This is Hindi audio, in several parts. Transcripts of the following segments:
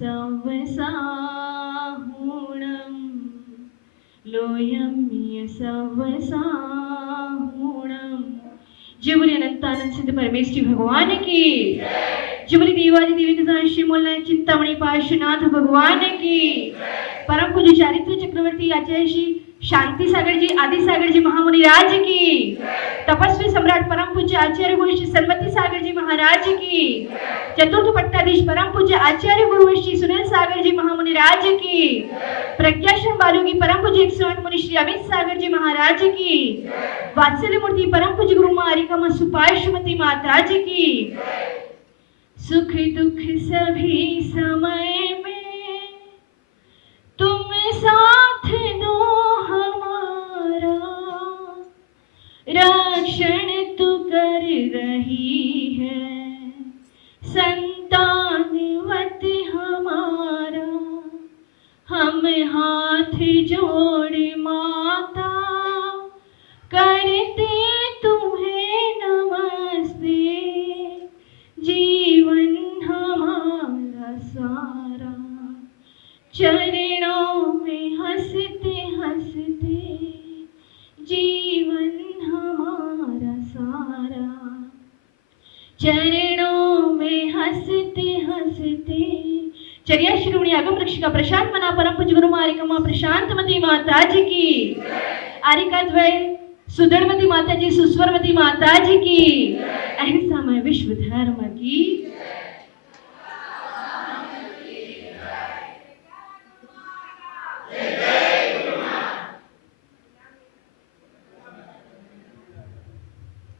सवसाहुणं लोयं सवसाहुणं। जय बोलिए अनंतानंद सिद्ध परमेश्वरी भगवान की। जय बोलिए देवादि देवी तथा श्रीमूल चिंतामणि पार्श्वनाथ भगवान की। परम पूज्य चारित्र चक्रवर्ती आचार्य श्री शांति सागर जी आदि सागर जी महामुनि राज की। तपस्वी सम्राट परम पूज्य आचार्य गुरु श्री सन्मति सागर जी महाराज की। चतुर्थ पट्टाधीश परम पूज्य आचार्य गुरु श्री सुनील सागर जी महामुनि राज की। प्रज्ञाश्रम बालूगी परम पूज्य 108 मुनि श्री अमित सागर जी महाराज की। वात्सल्य मूर्ति परम पूज्य गुरु मां हरिकमा सुपार्श्वती माता जी की। सुख दुख सभी समय में तुम साथ दो हमारा, रक्षण तू कर रही है संतानवत हमारा। हम हाथ जोड़ माता करते तुम्हें नमस्ते, जीवन हमारा सारा चरणों में हंसते हंसते, जीवन हमारा सारा चरणों में हंसते हंसते। चर्या श्रीमणि आगम रक्षिका प्रशांत मना परम पूज्य गुरु मारिकमा प्रशांतमती माता जी की। आरिका द्वय सुदर्मती माता जी सुस्वरमती माता जी की। अहिंसामय विश्व धर्म की।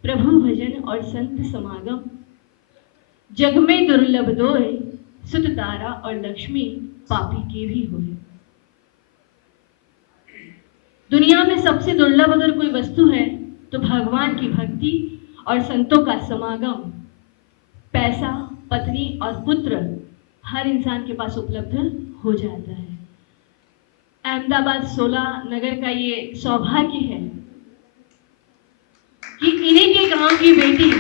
प्रभु भजन और संत समागम जग में दुर्लभ दोय, सुत तारा और लक्ष्मी पापी के भी होए। दुनिया में सबसे दुर्लभ अगर कोई वस्तु है तो भगवान की भक्ति और संतों का समागम। पैसा, पत्नी और पुत्र हर इंसान के पास उपलब्ध हो जाता है। अहमदाबाद 16 नगर का ये सौभाग्य है कि इन्हीं के गांव की बेटी,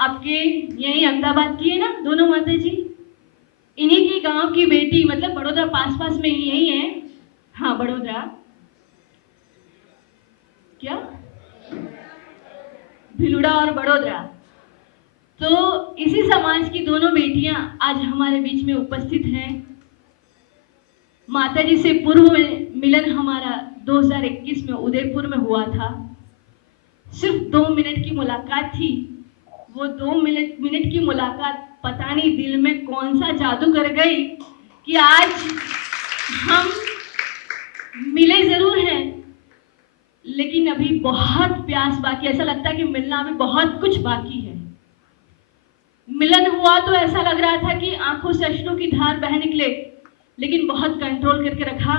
आपके यही अहमदाबाद की है ना दोनों माता जी, इन्हीं के गांव की बेटी, मतलब बड़ौदा पास पास में ही यही है। हाँ बड़ौदा, क्या भिलुड़ा और बड़ौदा। तो इसी समाज की दोनों बेटियां आज हमारे बीच में उपस्थित हैं। माता जी से पूर्व मिलन हमारा 2021 में उदयपुर में हुआ था। सिर्फ 2 मिनट की मुलाकात थी। वो 2 मिनट की मुलाकात पता नहीं दिल में कौन सा जादू कर गई कि आज हम मिले जरूर हैं, लेकिन अभी बहुत प्यास बाकी। ऐसा लगता है कि मिलना अभी बहुत कुछ बाकी है। मिलन हुआ तो ऐसा लग रहा था कि आंखों से अश्रु की धार बह निकले, लेकिन बहुत कंट्रोल करके रखा।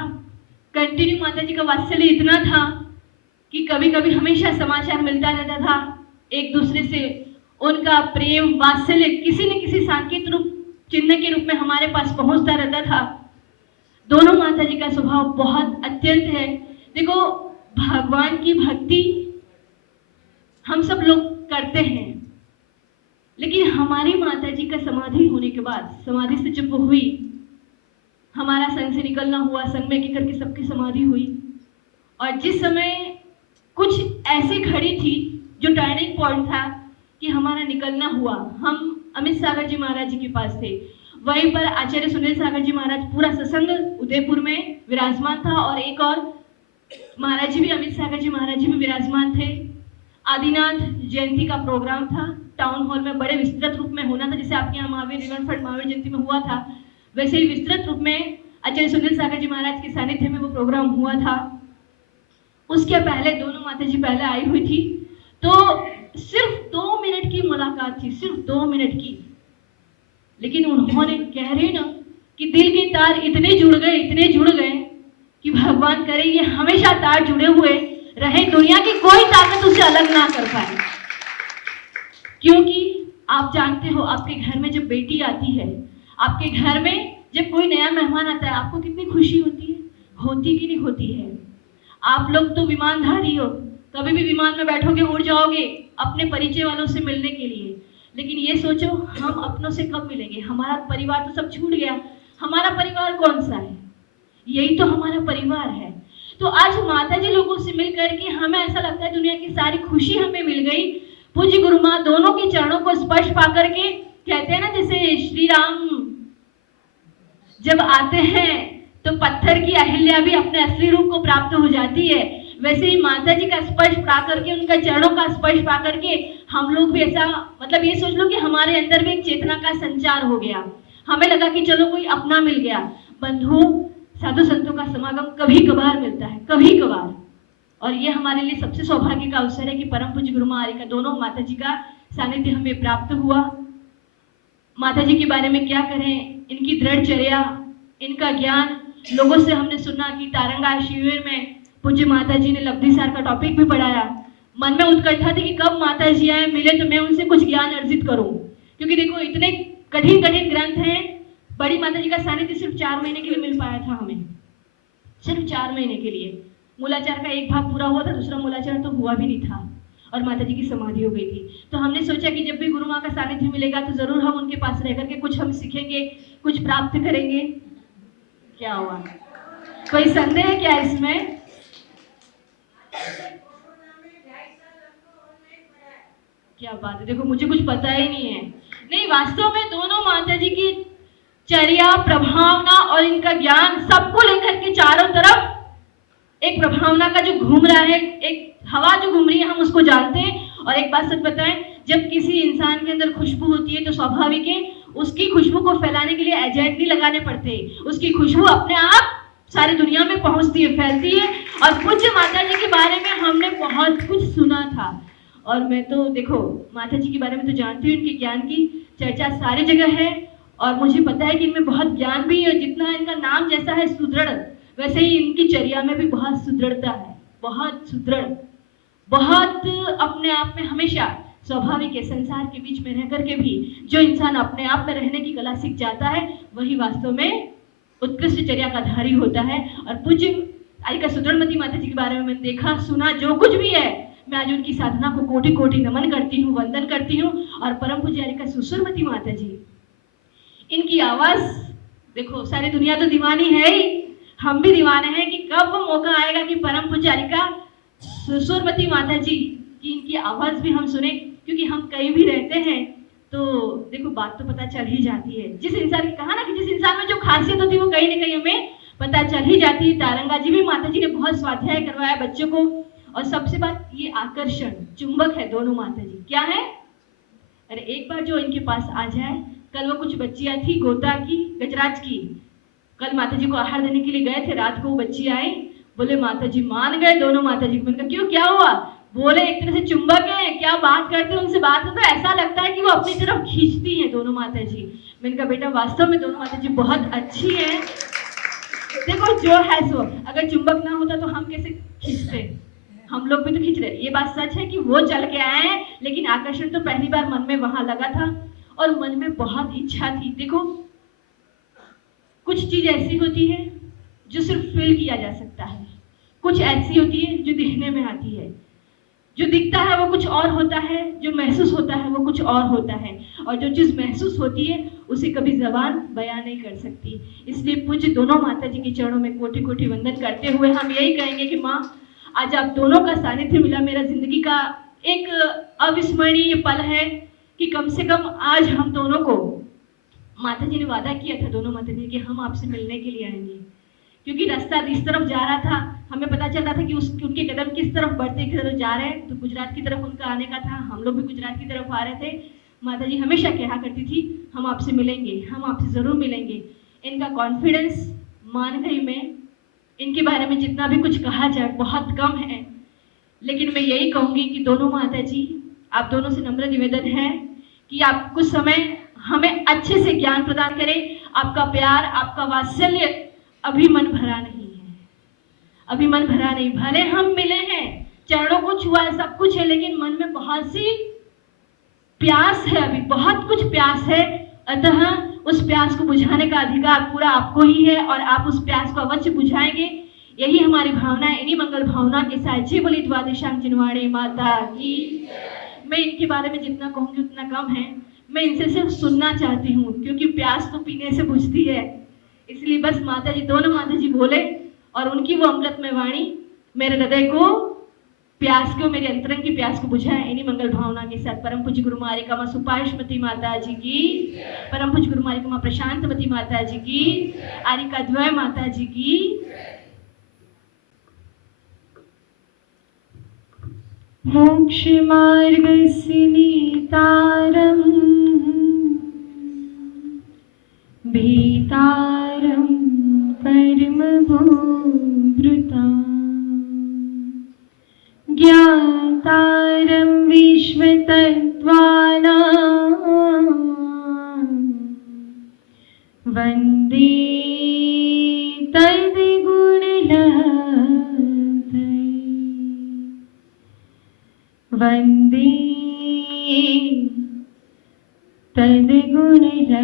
कंटिन्यू माता जी का वात्सल्य इतना था कि कभी कभी हमेशा समाचार मिलता रहता था एक दूसरे से। उनका प्रेम वात्सल्य किसी न किसी सांकेत रूप चिन्ह के रूप में हमारे पास पहुंचता रहता था। दोनों माता जी का स्वभाव बहुत अत्यंत है। देखो, भगवान की भक्ति हम सब लोग करते हैं, लेकिन हमारी माता जी का समाधि होने के बाद, समाधि से जब वो हुई, हमारा संघ से निकलना हुआ, संघ में करके सबकी समाधि हुई, और जिस समय कुछ ऐसी घड़ी थी जो टर्निंग पॉइंट था कि हमारा निकलना हुआ। हम अमित सागर जी महाराज जी के पास थे। वहीं पर आचार्य सुनील सागर जी महाराज, पूरा सत्संग उदयपुर में विराजमान था, और एक और महाराज जी भी, अमित सागर जी महाराज जी भी विराजमान थे। आदिनाथ जयंती का प्रोग्राम था, टाउन हॉल में बड़े विस्तृत रूप में होना था। जैसे आपके यहाँ महावीर रिवर फ्रंट महावीर जयंती में हुआ था, वैसे ही विस्तृत रूप में आचार्य सुनील सागर जी महाराज के सानिध्य में वो प्रोग्राम हुआ था। उसके पहले दोनों माता जी पहले आई हुई थी। तो सिर्फ 2 मिनट की मुलाकात थी, सिर्फ 2 मिनट की, लेकिन उन्होंने, कह रहे ना कि दिल के तार इतने जुड़ गए कि भगवान करे ये हमेशा तार जुड़े हुए रहे, दुनिया की कोई ताकत उसे अलग ना कर पाए। क्योंकि आप जानते हो, आपके घर में जब बेटी आती है, आपके घर में जब कोई नया मेहमान आता है, आपको कितनी खुशी होती है? होती कि नहीं होती है? आप लोग तो विमानधारी हो, कभी भी विमान में बैठोगे, उड़ जाओगे अपने परिचय वालों से मिलने के लिए, लेकिन ये सोचो हम अपनों से कब मिलेंगे? हमारा परिवार तो सब छूट गया। हमारा परिवार कौन सा है? यही तो हमारा परिवार है। तो आज माता जी लोगों से मिल करके हमें ऐसा लगता है दुनिया की सारी खुशी हमें मिल गई। पूज्य गुरु माँ दोनों के चरणों को स्पर्श पा करके कहते हैं ना, जैसे श्री राम जब आते हैं तो पत्थर की अहिल्या भी अपने असली रूप को प्राप्त हो जाती है, वैसे ही माता जी का स्पर्श पा करके, उनका चरणों का स्पर्श पा करके हम लोग भी ऐसा, मतलब ये सोच लो कि हमारे अंदर भी एक चेतना का संचार हो गया। हमें लगा कि चलो कोई अपना मिल गया। बंधु, साधु संतों का समागम कभी कभार मिलता है, कभी कभार, और ये हमारे लिए सबसे सौभाग्य का अवसर है कि परम पूज्य गुरु माँ आरिका दोनों माता जी का सानिध्य हमें प्राप्त हुआ। माता जी के बारे में क्या करें, इनकी दृढ़चर्या, इनका ज्ञान। लोगों से हमने सुना कि तारंगा शिविर में पूज्य माता जी ने लब्धि सार का टॉपिक भी पढ़ाया। मन में उत्कंठा थी कि कब माता जी आए, मिले तो मैं उनसे कुछ ज्ञान अर्जित करूं, क्योंकि देखो इतने कठिन कठिन ग्रंथ हैं। बड़ी माता जी का सानिध्य सिर्फ 4 महीने के लिए मिल पाया था हमें, सिर्फ 4 महीने के लिए। मूलाचार का एक भाग पूरा हुआ था, दूसरा मूलाचार तो हुआ भी नहीं था और माता जी की समाधि हो गई थी। तो हमने सोचा कि जब भी गुरु माँ का सानिध्य मिलेगा तो जरूर हम उनके पास रह करके कुछ हम सीखेंगे, कुछ प्राप्त करेंगे। क्या हुआ, कोई संदेह है क्या इसमें? क्या बात है, देखो मुझे कुछ पता ही नहीं है। नहीं, वास्तव में दोनों माता जी की चर्या, प्रभावना और इनका ज्ञान सबको लेकर के चारों तरफ एक प्रभावना का जो घूम रहा है, एक हवा जो घूम रही है, हम उसको जानते हैं। और एक बात सच बताएं, जब किसी इंसान के अंदर खुशबू होती है तो स्वाभाविक है उसकी खुशबू को फैलाने के लिए एजेंट नहीं लगाने पड़ते, उसकी खुशबू अपने आप सारी दुनिया में पहुंचती है, फैलती है। और पूज्य माता जी के बारे में हमने बहुत कुछ सुना था, और मैं तो देखो माता जी के बारे में तो जानती हूँ, इनके ज्ञान की चर्चा सारी जगह है और मुझे पता है कि इनमें बहुत ज्ञान भी है। जितना इनका नाम जैसा है सुदृढ़, वैसे ही इनकी चर्या में भी बहुत सुदृढ़ता है, बहुत सुदृढ़, बहुत अपने आप में हमेशा स्वाभाविक है। संसार के बीच में रह करके भी जो इंसान अपने आप में रहने की कला सीख जाता है वही वास्तव में उत्कृष्ट चर्या का धारी होता है। और पूज्य आरिका सुदृढ़मती माता जी के बारे में मैंने देखा, सुना, जो कुछ भी है, मैं आज उनकी साधना को कोटि कोटि नमन करती हूँ, वंदन करती हूँ। और परम पूज्य आरिका सुसुरमती माता जी, इनकी आवाज देखो, सारी दुनिया तो दीवानी है ही, हम भी दीवाने हैं कि कब वो मौका आएगा कि परम पूज्य आरिका सुसुरमती माता जी की इनकी आवाज भी हम सुने। क्योंकि हम कहीं भी रहते हैं तो देखो बात तो पता चल ही जाती है। जिस इंसान की कहा ना कि जिस इंसान में जो खासियत होती है वो कहीं ना कहीं हमें पता चल ही जाती है। तारंगा जी भी माता जी ने बहुत स्वाध्याय करवाया बच्चों को। और सबसे बात ये आकर्षण, चुंबक है दोनों माता जी। क्या है? अरे एक बार जो इनके पास आ जाए, कल वो कुछ बच्चियां थी गोता की, गजराज की, कल माता जी को आहार देने के लिए गए थे। रात को वो बच्ची आई, बोले माता जी मान गए दोनों माता जी को। मैंने कहा क्यों, क्या हुआ? बोले एक तरह से चुंबक है, क्या बात करते हैं उनसे, बात तो ऐसा लगता है कि वो अपनी तरफ खींचती हैं दोनों माता जी। मैंने कहा बेटा वास्तव में दोनों माता जी बहुत अच्छी हैं। देखो जो है सो, अगर चुंबक ना होता तो हम कैसे खींचते, हम लोग भी तो खींच रहे। ये बात सच है कि वो चल के आए हैं, लेकिन आकर्षण तो पहली बार मन में वहां लगा था और मन में बहुत इच्छा थी। देखो कुछ चीज ऐसी होती है जो सिर्फ फील किया जा सकता है, कुछ ऐसी होती है जो दिखने में आती है। जो दिखता है वो कुछ और होता है, जो महसूस होता है वो कुछ और होता है, और जो चीज महसूस होती है उसे कभी जबान बयां नहीं कर सकती। इसलिए पूज्य दोनों माता जी के चरणों में कोटि कोटि वंदन करते हुए हम यही कहेंगे कि माँ आज आप दोनों का सानिध्य मिला, मेरा जिंदगी का एक अविस्मरणीय पल है कि कम से कम आज हम दोनों को, माता जी ने वादा किया था दोनों माता जी कि हम आपसे मिलने के लिए आएंगे, क्योंकि रास्ता इस तरफ जा रहा था, हमें पता चल रहा था कि उनके कदम किस तरफ बढ़ते तरफ जा रहे हैं। तो गुजरात की तरफ उनका आने का था, हम लोग भी गुजरात की तरफ आ रहे थे। माता जी हमेशा कहा करती थी हम आपसे मिलेंगे, हम आपसे जरूर मिलेंगे। इनका कॉन्फिडेंस मान गई मैं। इनके बारे में जितना भी कुछ कहा जाए बहुत कम है, लेकिन मैं यही कहूँगी कि दोनों माता जी, आप दोनों से नम्र निवेदन है कि आप कुछ समय हमें अच्छे से ज्ञान प्रदान करें। आपका प्यार, आपका वात्सल्य अभी मन भरा नहीं है, अभी मन भरा नहीं। भले हम मिले हैं, चरणों को छुआ है, सब कुछ है, लेकिन मन में बहुत सी प्यास है, अभी बहुत कुछ प्यास है। अतः उस प्यास को बुझाने का अधिकार पूरा आपको ही है और आप उस प्यास को अवश्य बुझाएंगे। यही हमारी भावना है। इन्हीं मंगल भावना के साथ जय बोली द्वादशांग जिनवाणी माता की। मैं इनके बारे में जितना कहूँगी उतना कम है। मैं इनसे सिर्फ सुनना चाहती हूँ, क्योंकि प्यास तो पीने से बुझती है। इसलिए बस माता जी, दोनों माता जी बोले और उनकी वो अमृतमय वाणी मेरे हृदय को, प्यास को, मेरे अंतरंग की प्यास को बुझाए। इन्हीं मंगल भावना के साथ परम पूज्य गुरु मारिका माँ सुपार्श्वती माता जी की, परम पूज्य गुरु मारिका माँ प्रशांतवती माता जी की, आरिका द्वय माता जी की। मोक्ष मार्गस्य नीतारम् भीतारं परमभूभृताम् ज्ञातारं विश्वतत्त्वानां वन्दे तद्गुणलहरी, वन्दे तद्गुणलहरी।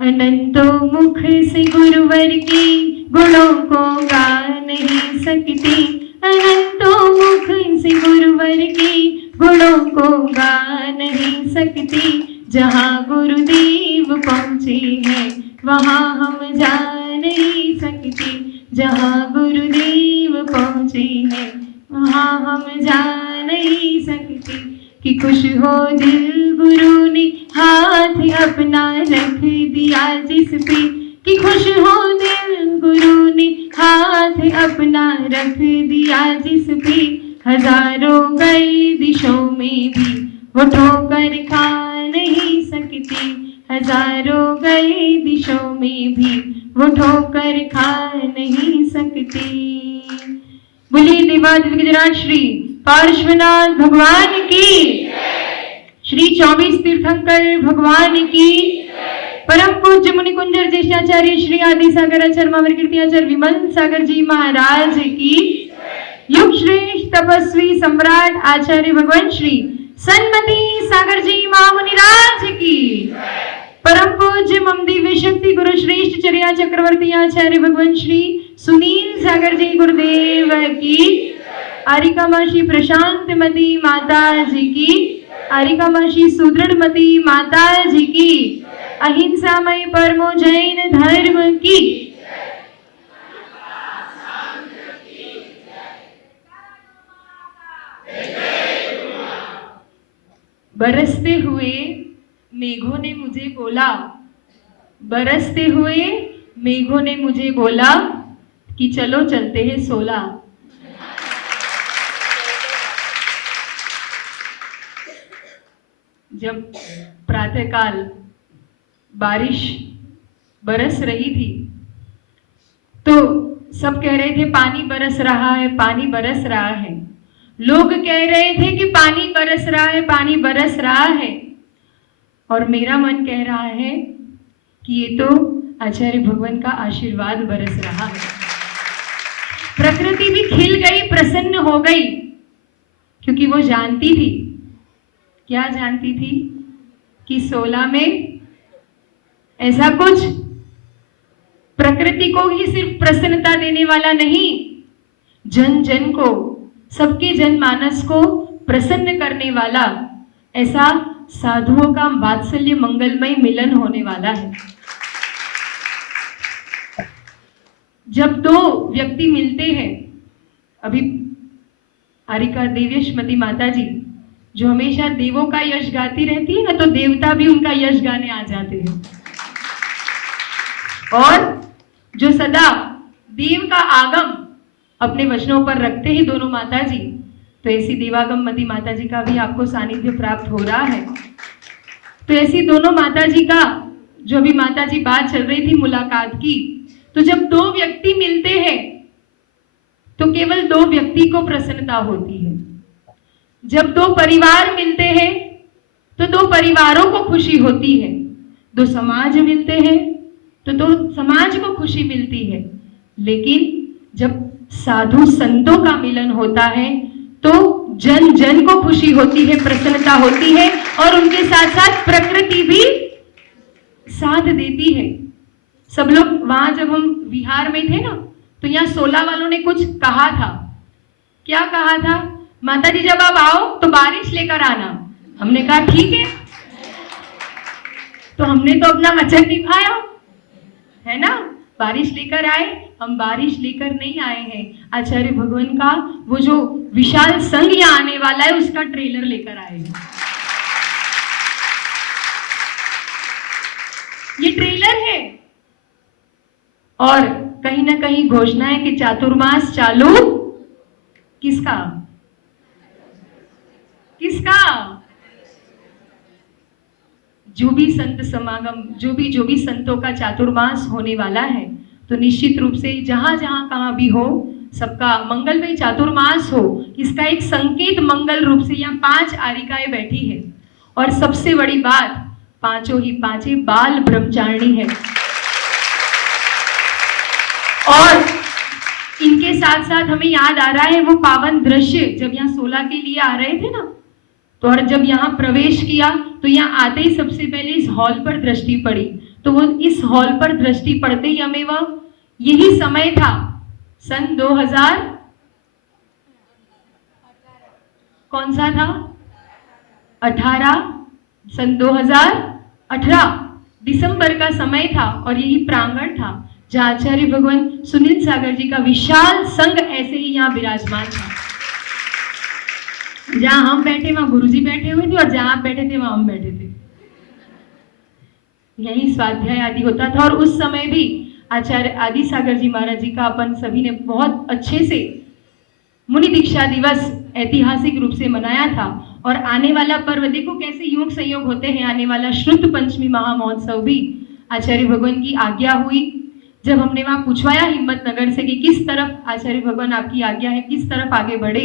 अनंतों मुख से गुरुवर के गुणों को गा नहीं सकती, अनंतों मुख से गुरुवर के गुणों को गा नहीं सकती। जहाँ गुरुदेव पहुँचे हैं वहाँ हम जा नहीं सकते, जहाँ गुरुदेव पहुँचे हैं वहाँ हम जा नहीं सकते। कि खुश हो दिल गुरु ने हाथ अपना रख दिया जिस पे, कि खुश हो दिल गुरु ने हाथ अपना रख दिया जिस पे। हजारों गए दिशों में भी वो ठोकर खा नहीं सकती, हजारों गए दिशों में भी वो ठोकर खा नहीं सकती। बोलिए देवादिदेव गिरिराज श्री पार्श्वनाथ भगवान की, श्री 24 तीर्थंकर भगवान की, परम पूज्य मुनि कुंजर ज्येष्ठाचार्य श्री आदि सागर आचार्य मावर कीर्तियाचार्य विमल सागर जी महाराज की, युग श्रेष्ठ तपस्वी सम्राट आचार्य भगवान श्री सन्मति सागर जी महामुनिराज की, परम पूज्य मम दिव्य शक्ति गुरु श्रेष्ठ चर्या चक्रवर्ती आचार्य भगवान श्री सुनील सागर जी गुरुदेव की, आरिका माशी प्रशांतमती माता जी की, आरिका माशी सुदृढ़मती माता जी की, अहिंसामय परमो जैन धर्म की। बरसते हुए मेघों ने मुझे बोला, बरसते हुए मेघों ने मुझे बोला कि चलो चलते हैं सोला। जब प्रातःकाल बारिश बरस रही थी तो सब कह रहे थे पानी बरस रहा है, पानी बरस रहा है। लोग कह रहे थे कि पानी बरस रहा है, पानी बरस रहा है। और मेरा मन कह रहा है कि ये तो आचार्य भगवान का आशीर्वाद बरस रहा है। प्रकृति भी खिल गई, प्रसन्न हो गई, क्योंकि वो जानती थी, क्या जानती थी कि 16 में ऐसा कुछ प्रकृति को ही सिर्फ प्रसन्नता देने वाला नहीं, जन जन को, सबके जनमानस को प्रसन्न करने वाला ऐसा साधुओं का वात्सल्य मंगलमय मिलन होने वाला है। जब दो व्यक्ति मिलते हैं, अभी आरिका देवेशमती माता जी जो हमेशा देवों का यश गाती रहती है ना, तो देवता भी उनका यश गाने आ जाते हैं। और जो सदा देव का आगम अपने वचनों पर रखते हैं दोनों माता जी, तो ऐसी देवागम मती माता जी का भी आपको सानिध्य प्राप्त हो रहा है। तो ऐसी दोनों माता जी का, जो अभी माता जी बात चल रही थी मुलाकात की, तो जब दो व्यक्ति मिलते हैं तो केवल दो व्यक्ति को प्रसन्नता होती है। जब दो परिवार मिलते हैं तो दो परिवारों को खुशी होती है। दो समाज मिलते हैं तो दो समाज को खुशी मिलती है। लेकिन जब साधु संतों का मिलन होता है तो जन जन को खुशी होती है, प्रसन्नता होती है, और उनके साथ साथ प्रकृति भी साथ देती है। सब लोग वहां, जब हम विहार में थे ना, तो यहाँ 16 वालों ने कुछ कहा था क्या कहा था, माता जी जब आप आओ तो बारिश लेकर आना। हमने कहा ठीक है, तो हमने तो अपना वचन निभाया, है ना, बारिश लेकर आए। हम बारिश लेकर नहीं आए हैं, आचार्य भगवान का वो जो विशाल संघ यहाँ आने वाला है उसका ट्रेलर लेकर आए हैं। ये ट्रेलर है, और कहीं ना कहीं घोषणा है कि चातुर्मास चालू किसका किसका, जो भी संत समागम, जो भी संतों का चातुर्मास होने वाला है, तो निश्चित रूप से जहां जहां कहां भी हो, सबका मंगलमय चातुर्मास हो, इसका एक संकेत मंगल रूप से यहाँ 5 आरिकाएं बैठी है। और सबसे बड़ी बात, पांचों ही पांचे बाल ब्रह्मचारिणी है। और इनके साथ साथ हमें याद आ रहा है वो पावन दृश्य, जब यहाँ 16 के लिए आ रहे थे ना, तो और जब यहाँ प्रवेश किया तो यहाँ आते ही सबसे पहले इस हॉल पर दृष्टि पड़ी। तो वो इस हॉल पर दृष्टि पड़ते ही हमें वह यही समय था, सन 2000 कौन सा था, 18, सन 2018 दिसंबर का समय था, और यही प्रांगण था जहाँ आचार्य भगवान सुनील सागर जी का विशाल संघ ऐसे ही यहाँ विराजमान था। जहां हम बैठे वहां गुरुजी बैठे हुए थे, और जहां आप बैठे थे वहां हम बैठे थे। यही स्वाध्याय आदि होता था। और उस समय भी आचार्य आदि सागर जी महाराज जी का अपन सभी ने बहुत अच्छे से मुनि दीक्षा दिवस ऐतिहासिक रूप से मनाया था। और आने वाला पर्व देखो कैसे योग संयोग होते हैं, आने वाला श्रुत पंचमी महामहोत्सव भी आचार्य भगवान की आज्ञा हुई। जब हमने वहां पूछवाया हिम्मत नगर से कि किस तरफ आचार्य भगवान आपकी आज्ञा है, किस तरफ आगे बढ़े,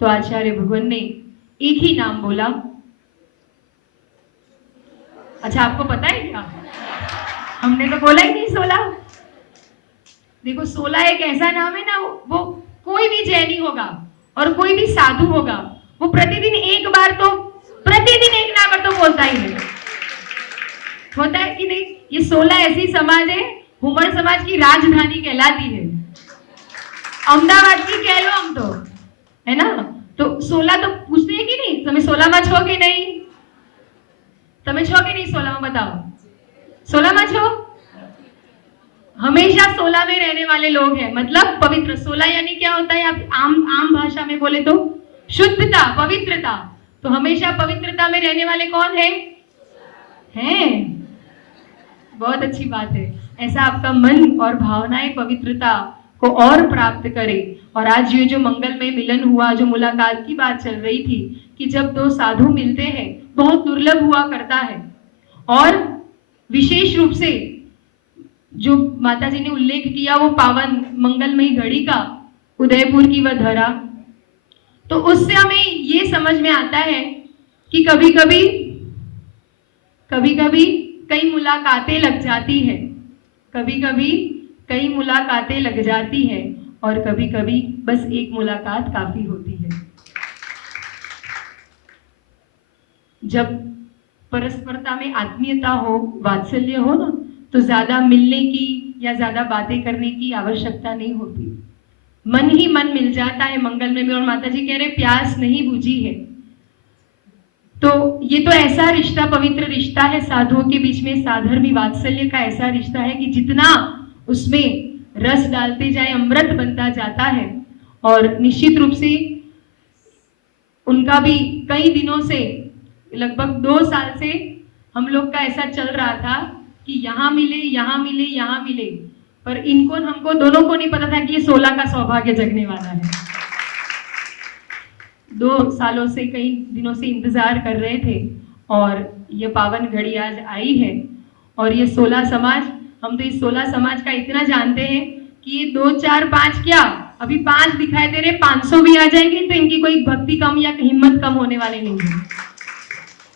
तो आचार्य भगवान ने एक ही नाम बोला। अच्छा, आपको पता है क्या, हमने तो बोला ही नहीं 16। देखो 16 एक ऐसा नाम है ना, वो कोई भी जैनी होगा और कोई भी साधु होगा, वो प्रतिदिन एक बार तो बोलता ही है, होता है कि नहीं। ये 16 ऐसी समाज है, हुमर समाज की राजधानी कहलाती है, अहमदाबाद की कह लो हम तो, है ना। तो 16 तो पूछते हैं कि नहीं, तुम्हें 16 में छो कि नहीं, तुम्हें छो कि नहीं 16 में, बताओ 16 में छो। हमेशा 16 में रहने वाले लोग हैं, मतलब पवित्र। 16 यानी क्या होता है, आप आम भाषा में बोले तो शुद्धता, पवित्रता। तो हमेशा पवित्रता में रहने वाले कौन है, हैं? बहुत अच्छी बात है। ऐसा आपका मन और भावनाएं पवित्रता को और प्राप्त करे। और आज ये जो मंगलमय मिलन हुआ, जो मुलाकात की बात चल रही थी कि जब 2 साधु मिलते हैं, बहुत दुर्लभ हुआ करता है। और विशेष रूप से जो माता जी ने उल्लेख किया वो पावन मंगलमयी घड़ी का, उदयपुर की वह धरा, तो उससे हमें ये समझ में आता है कि कभी कभी कई मुलाकातें लग जाती है, कभी कभी कई मुलाकातें लग जाती है, और कभी कभी बस एक मुलाकात काफी होती है। जब परस्परता में आत्मीयता हो, वात्सल्य हो ना, तो ज्यादा मिलने की या ज्यादा बातें करने की आवश्यकता नहीं होती, मन ही मन मिल जाता है मंगलमय में। और माता जी कह रहे प्यास नहीं बुझी है। तो ये तो ऐसा रिश्ता, पवित्र रिश्ता है साधुओं के बीच में, साधर्मी वात्सल्य का ऐसा रिश्ता है कि जितना उसमें रस डालते जाए अमृत बनता जाता है। और निश्चित रूप से उनका भी कई दिनों से, लगभग 2 साल से हम लोग का ऐसा चल रहा था कि यहाँ मिले, यहाँ मिले, यहाँ मिले, पर इनको हमको दोनों को नहीं पता था कि ये 16 का सौभाग्य जगने वाला है। 2 सालों से, कई दिनों से इंतजार कर रहे थे, और ये पावन घड़ी आज आई है। और ये 16 समाज, हम तो इस 16 समाज का इतना जानते हैं कि ये 2, 4, 5 क्या, अभी 5 दिखाई दे रहे, 500 भी आ जाएंगे तो इनकी कोई भक्ति कम या हिम्मत कम होने वाले नहीं है।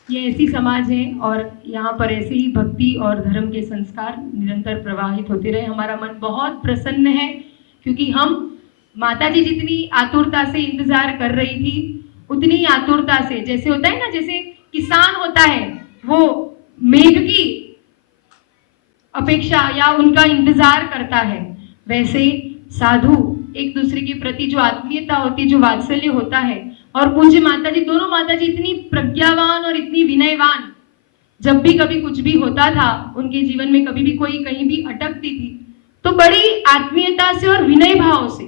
ये ऐसी समाज है, और यहाँ पर ऐसे ही भक्ति और धर्म के संस्कार निरंतर प्रवाहित होते रहे। हमारा मन बहुत प्रसन्न है, क्योंकि हम माता जी जितनी आतुरता से इंतजार कर रही थी, उतनी आतुरता से, जैसे होता है ना, जैसे किसान होता है वो मेघ की अपेक्षा या उनका इंतजार करता है, वैसे साधु एक दूसरे के प्रति जो आत्मीयता होती है, जो वात्सल्य होता है। और पूज्य माता जी, दोनों माता जी इतनी प्रज्ञावान और इतनी विनयवान, जब भी कभी कुछ भी होता था उनके जीवन में, कभी भी कोई कहीं भी अटकती थी तो बड़ी आत्मीयता से और विनय भाव से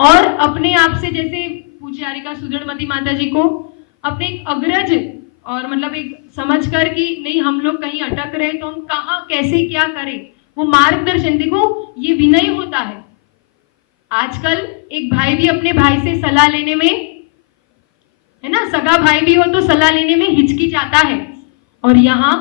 और अपने आप से, जैसे पूज्य आरिका सुदृढ़मती माता जी को अपने एक अग्रज और मतलब एक समझ कर कि नहीं हम लोग कहीं अटक रहे तो हम कहाँ कैसे क्या करें, वो मार्गदर्शन। देखो ये विनय होता है। आजकल एक भाई भी अपने भाई से सलाह लेने में, है ना, सगा भाई भी हो तो सलाह लेने में हिचकिचाता है। और यहाँ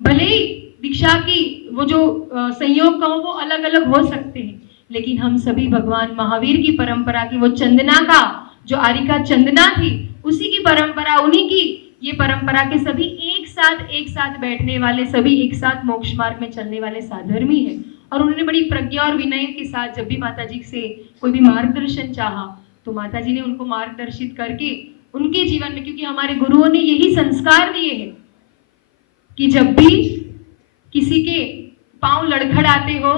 भले ही दीक्षा की वो जो संयोग कहो वो अलग अलग हो सकते हैं, लेकिन हम सभी भगवान महावीर की परंपरा की, वो चंदना का जो आरिका चंदना थी उसी की परंपरा, उन्हीं की ये परंपरा के सभी एक साथ बैठने वाले, सभी एक साथ मोक्ष मार्ग में चलने वाले साधर्मी है। और उन्होंने बड़ी प्रज्ञा और विनय के साथ जब भी माता जी से कोई भी मार्गदर्शन चाहा तो माता जी ने उनको मार्गदर्शित करके उनके जीवन में, क्योंकि हमारे गुरुओं ने यही संस्कार दिए हैं कि जब भी किसी के पांव लड़खड़ाते हो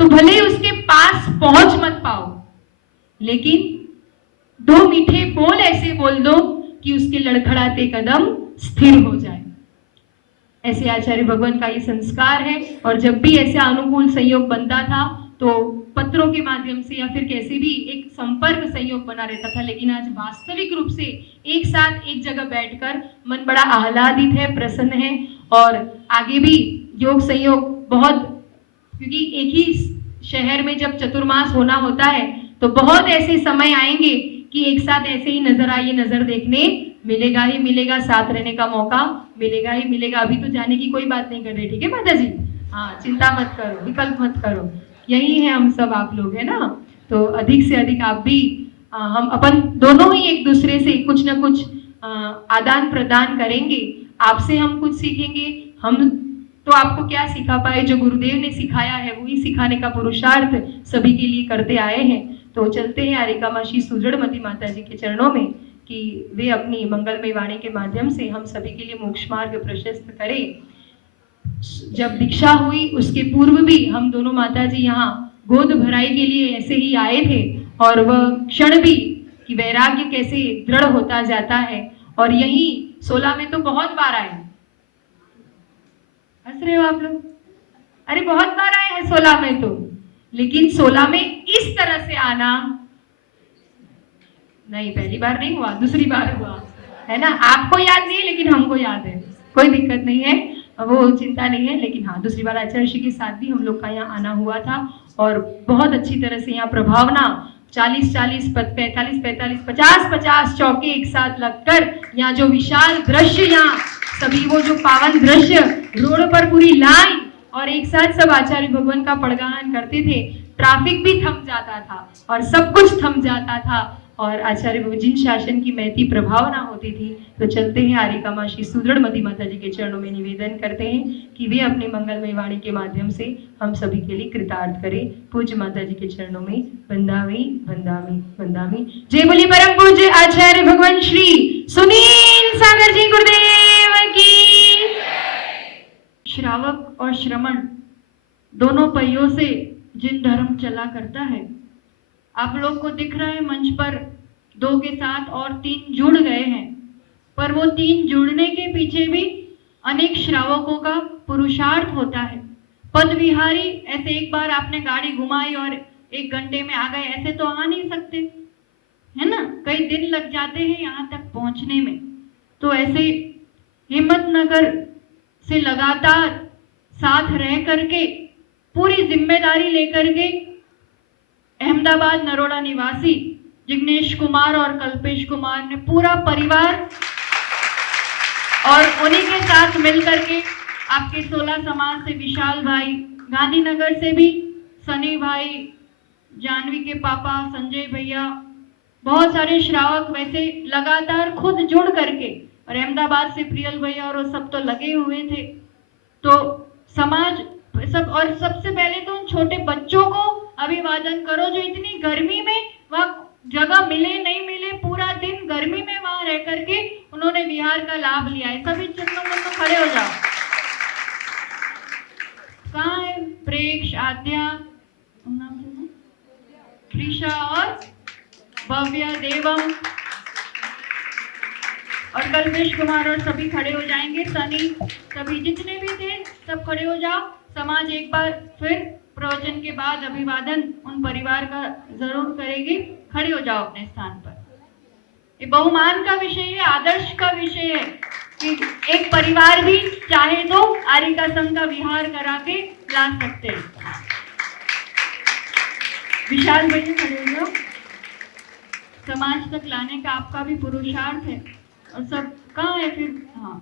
तो भले ही उसके पास पहुंच मत पाओ, लेकिन 2 मीठे बोल ऐसे बोल दो कि उसके लड़खड़ाते कदम स्थिर हो जाए। ऐसे आचार्य भगवान का ये संस्कार है। और जब भी ऐसा अनुकूल संयोग बनता था तो पत्रों के माध्यम से या फिर कैसे भी एक संपर्क संयोग बना रहता था, लेकिन आज वास्तविक रूप से एक साथ एक जगह बैठकर मन बड़ा आह्लादित है, प्रसन्न है। और आगे भी योग संयोग बहुत, क्योंकि एक ही शहर में जब चतुर्मास होना होता है तो बहुत ऐसे समय आएंगे कि एक साथ ऐसे ही नजर आइए, नजर देखने मिलेगा ही मिलेगा, साथ रहने का मौका मिलेगा ही मिलेगा। अभी तो जाने की कोई बात नहीं कर रहे, ठीक है माता जी? हाँ, चिंता मत करो, विकल्प मत करो, यही है हम सब आप लोग, है ना? तो अधिक से अधिक आप भी हम अपन दोनों ही एक दूसरे से कुछ ना कुछ आदान प्रदान करेंगे। आपसे हम कुछ सीखेंगे, हम तो आपको क्या सिखा पाए, जो गुरुदेव ने सिखाया है वही सिखाने का पुरुषार्थ सभी के लिए करते आए हैं। तो चलते हैं आरिका माँ श्री सुदृढ़मती माता जी के चरणों में कि वे अपनी मंगलमय वाणी के माध्यम से हम सभी के लिए मोक्ष मार्ग प्रशस्त करें। जब दीक्षा हुई उसके पूर्व भी हम दोनों माता जी यहाँ गोद भराई के लिए ऐसे ही आए थे, और वह क्षण भी कि वैराग्य कैसे दृढ़ होता जाता है। और यही 16 में तो बहुत बार आए, हंस रहे हो आप लोग? अरे बहुत बार आए हैं 16 में तो, लेकिन 16 में इस तरह से आना नहीं, पहली बार नहीं हुआ, दूसरी बार हुआ, है ना? आपको याद नहीं है लेकिन हमको याद है, कोई दिक्कत नहीं है, वो चिंता नहीं है। लेकिन हाँ, दूसरी बार आचार्य श्री के साथ भी हम लोग का यहाँ आना हुआ था और बहुत अच्छी तरह से यहाँ प्रभावना 40-40, 45-45, 50-50 चौके एक साथ लगकर यहाँ जो विशाल दृश्य, यहाँ सभी वो जो पावन दृश्य, रोड पर पूरी लाइन और एक साथ सब आचार्य भगवान का पड़गान करते थे। ट्रैफिक भी थम जाता था और सब कुछ थम जाता था और आचार्य जिन शासन की महती प्रभावना होती थी। तो चलते हैं आरिका माँ श्री सुदृढ़मती माता जी के चरणों में निवेदन करते हैं कि वे अपने मंगलमय वाणी के माध्यम से हम सभी के लिए कृतार्थ करें। पूज्य माता जी के चरणों में वंदामी वंदामी वंदामी। जय बोलिए परम पूज्य आचार्य भगवान श्री सुनील सागर जी गुरुदेव की। श्रावक और श्रमण दोनों पहियों से जिन धर्म चला करता है, आप लोग को दिख रहा है मंच पर 2 के साथ और 3 जुड़ गए हैं, पर वो 3 जुड़ने के पीछे भी अनेक श्रावकों का पुरुषार्थ होता है। पद विहारी ऐसे एक बार आपने गाड़ी घुमाई और 1 घंटे में आ गए, ऐसे तो आ नहीं सकते, है ना? कई दिन लग जाते हैं यहाँ तक पहुँचने में। तो ऐसे हिम्मतनगर से लगातार साथ रह करके पूरी जिम्मेदारी लेकर के अहमदाबाद नरोड़ा निवासी जिग्नेश कुमार और कल्पेश कुमार ने पूरा परिवार और उन्हीं के साथ मिलकर के आपके 16 समाज से विशाल भाई, गांधीनगर से भी सनी भाई, जानवी के पापा संजय भैया, बहुत सारे श्रावक वैसे लगातार खुद जुड़ करके, और अहमदाबाद से प्रियल भैया और वो सब तो लगे हुए थे। तो समाज सब, और सबसे पहले तो उन छोटे बच्चों को अभिवादन करो जो इतनी गर्मी में वहाँ जगह मिले नहीं मिले, पूरा दिन गर्मी में वहां रह करके उन्होंने विहार का लाभ लिया है। सभी चंदन खड़े हो जाओ। कहाँ है प्रेक्ष, आद्या, नाम त्रिशा और भव्य देवम और कल्पेश कुमार और सभी खड़े हो जाएंगे। सनी, सभी जितने भी थे सब खड़े हो जाओ। समाज एक बार फिर प्रवचन के बाद अभिवादन उन परिवार का जरूर करेगी। खड़े हो जाओ अपने स्थान पर। ये बहुमान का विषय है, आदर्श का विषय है कि एक परिवार भी चाहे तो आर्यिका संघ का विहार करा के ला सकते हैं। विशाल भैया खड़े हो जाओ। समाज तक लाने का आपका भी पुरुषार्थ है और सब कहाँ है फिर? हाँ,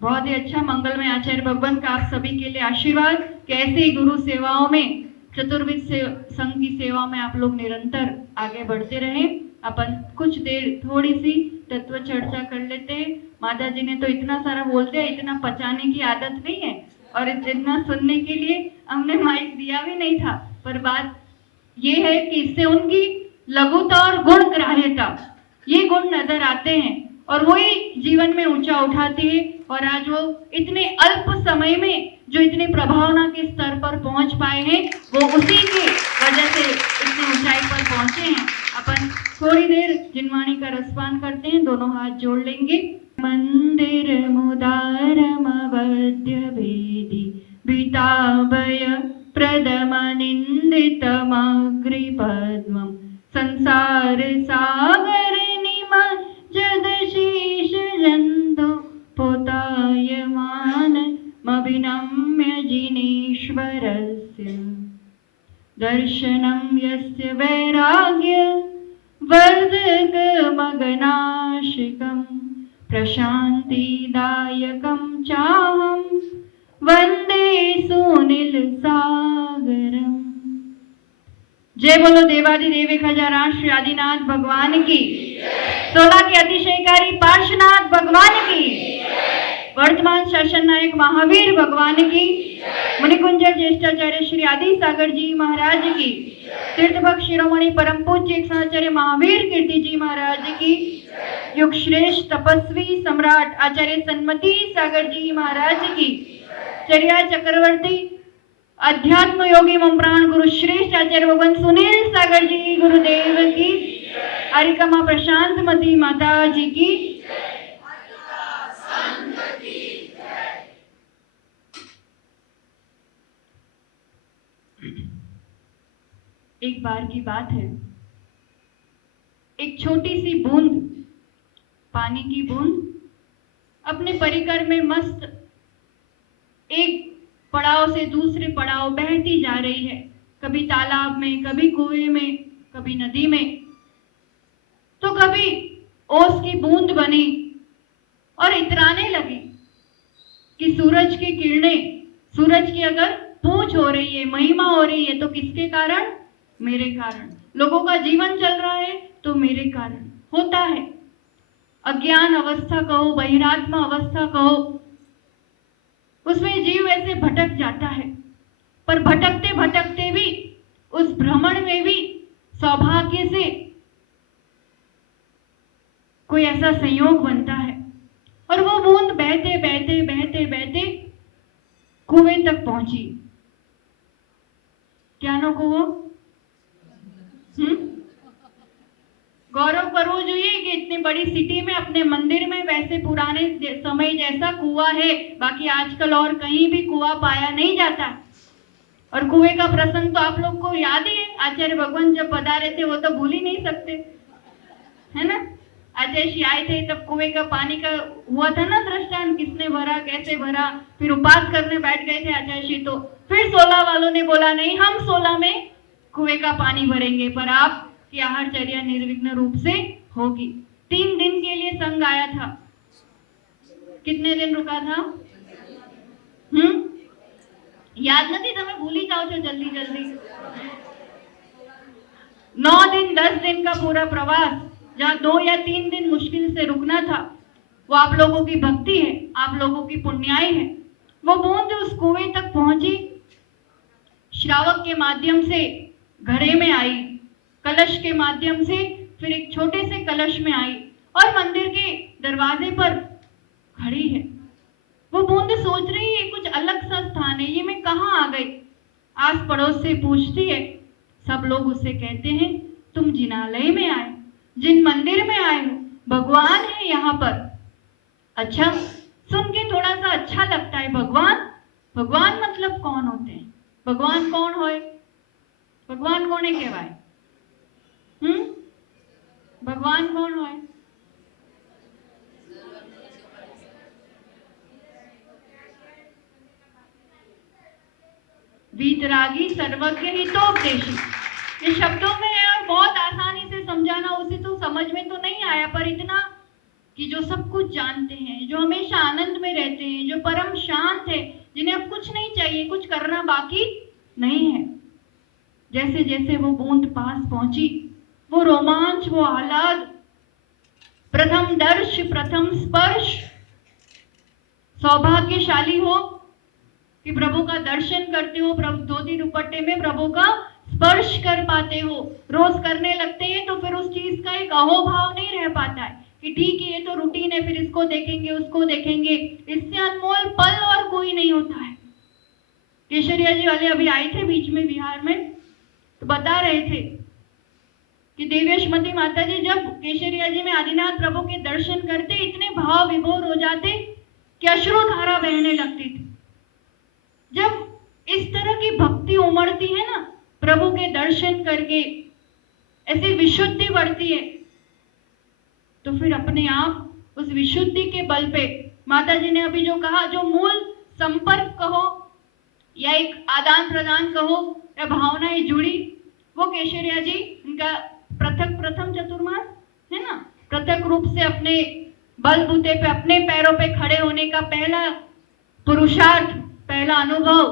बहुत ही अच्छा। मंगलमय आचार्य भगवान का आप सभी के लिए आशीर्वाद। कैसे ही गुरु सेवाओं में, चतुर्विद संघ की सेवा में आप लोग निरंतर आगे बढ़ते रहें। अपन कुछ देर थोड़ी सी तत्व चर्चा कर लेते हैं। माता जी ने तो इतना सारा बोल दिया, इतना पचाने की आदत नहीं है और इतना सुनने के लिए हमने माइक दिया भी नहीं था। पर बात ये है कि इससे उनकी लघुता और गुण ग्राह्यता, ये गुण नजर आते हैं और वही जीवन में ऊंचा उठाती है। और आज वो इतने अल्प समय में जो इतने प्रभावना के स्तर पर पहुंच पाए हैं, वो उसी की वजह से इतनी ऊंचाई पर पहुंचे हैं। अपन थोड़ी देर जिनवाणी का रसपान करते हैं, दोनों हाथ जोड़ लेंगे। मंदिर मुदारम वद्य वेदी बीताभय प्रदम निंदितमग्रि पद्मं संसार सागर निमज्जद शीश जन्तु पोतायमान मभिनम्य जिनेश्वरस्य दर्शनं यस्य वैराग्य वर्धक मगनाशिकं प्रशान्तिदायकं चाहं वंदे सुनील सागरम। जय बोलो देवाधिदेव खजारान श्री आदिनाथ भगवान की। 16 के अतिशयकारी पार्श्वनाथ भगवान की। वर्तमान शासन नायक महावीर भगवान की। मुनिकुंजर ज्येष्ठाचार्य श्री आदि सागर जी महाराज की। तीर्थभक्त शिरोमणि परम पूज्य एक्साचार्य महावीर कीर्ति जी महाराज की। युग श्रेष्ठ तपस्वी सम्राट आचार्य सन्मति सागर जी महाराज की। चर्या चक्रवर्ती अध्यात्म योगी मम्प्राण गुरु श्रेष्ठ आचार्य भगवान सुनील सागर जी गुरुदेव की। आर्यिका मां प्रशांत मती माता जी की। एक बार की बात है, एक छोटी सी बूंद, पानी की बूंद अपने परिकर में मस्त एक पड़ाव से दूसरे पड़ाव बहती जा रही है। कभी तालाब में, कभी कुएं में, कभी नदी में, तो कभी ओस की बूंद बनी और इतराने लगी कि सूरज की किरणें, सूरज की अगर पूछ हो रही है, महिमा हो रही है, तो किसके कारण? मेरे कारण। लोगों का जीवन चल रहा है तो मेरे कारण होता है। अज्ञान अवस्था कहो, बहिरात्मा अवस्था कहो, उसमें जीव ऐसे भटक जाता है। पर भटकते भटकते भी उस भ्रमण में भी सौभाग्य से कोई ऐसा संयोग बनता है और वो बूंद बहते बहते बहते बहते कुएं तक पहुंची। क्या नो कुओं? गौरव करવો જોઈએ कि इतनी बड़ी सिटी में, अपने मंदिर में वैसे पुराने समय जैसा कुआं है। बाकी आजकल और कहीं भी कुआं पाया नहीं जाता। और कुएं का प्रसंग तो आप लोग को याद ही है। आचार्य भगवान जब पधारे थे वो तो भूल ही नहीं सकते, है ना? आचार्य जी आए थे तब कुएं का पानी का हुआ था ना दृष्टांत, किसने भरा, कैसे भरा। फिर उपास करने बैठ गए थे आचार्य जी। तो फिर 16 वालों ने बोला नहीं, हम 16 में कुएं का पानी भरेंगे, पर आप की आहारचर्या निर्विघ्न रूप से होगी। 3 दिन के लिए संघ आया था। कितने दिन रुका था? याद नहीं? તમે ભૂલી જાઓ છો जल्दी जल्दी। 9 दिन 10 दिन का पूरा प्रवास, जहाँ 2 या 3 दिन मुश्किल से रुकना था, वो आप लोगों की भक्ति है, आप लोगों की पुण्याई है। वो बूंद उस कुएं तक पहुंची, श्रावक के माध्यम से घड़े में आई, कलश के माध्यम से फिर एक छोटे से कलश में आई और मंदिर के दरवाजे पर खड़ी है। वो बूंद सोच रही है कुछ अलग सा स्थान है, ये मैं कहाँ आ गई। आस पड़ोस से पूछती है, सब लोग उससे कहते हैं तुम जिनालय में आए, जिन मंदिर में आए हो, भगवान है यहाँ पर। अच्छा, सुन के थोड़ा सा अच्छा लगता है। भगवान, भगवान मतलब कौन होते हैं? भगवान कौन होए? भगवान कोने कहवाय? भगवान कौन होए? वीतरागी, सर्वज्ञ, हितोपदेशी। ये शब्दों में है और बहुत आसानी से समझाना, उसे तो समझ में तो नहीं आया, पर इतना कि जो सब कुछ जानते हैं, जो हमेशा आनंद में रहते हैं, जो परम शांत है, जिन्हें अब कुछ नहीं चाहिए, कुछ करना बाकी नहीं है। जैसे जैसे वो बूंद पास पहुंची, वो रोमांच, वो आह्लाद, प्रथम दर्श, प्रथम स्पर्श। सौभाग्यशाली हो कि प्रभु का दर्शन करते हो, प्रभु धोती दुपट्टे में प्रभु का स्पर्श कर पाते हो। रोज करने लगते हैं तो फिर उस चीज का एक अहोभाव नहीं रह पाता है कि ठीक है ये तो रूटीन है, फिर इसको देखेंगे उसको देखेंगे। इससे अनमोल पल और कोई नहीं होता है। केशरिया जी वाले अभी आए थे बीच में बिहार में, तो बता रहे थे कि देवेशमती माता जी जब केशरिया जी में आदिनाथ प्रभु के दर्शन करते, इतने भाव विभोर हो जाते कि अश्रुधारा बहने लगती थी। जब इस तरह की भक्ति उमड़ती है ना, प्रभु के दर्शन करके ऐसी विशुद्धि बढ़ती है, तो फिर अपने आप उस विशुद्धि के बल पे माता जी ने अभी जो कहा, जो मूल संपर्क कहो या एक आदान प्रदान कहो या भावनाएं जुड़ी, वो केशरिया जी उनका प्रथम चतुर्मास है ना, पृथक रूप से अपने बलबूते पे, अपने पैरों पे खड़े होने का पहला पुरुषार्थ, पहला अनुभव,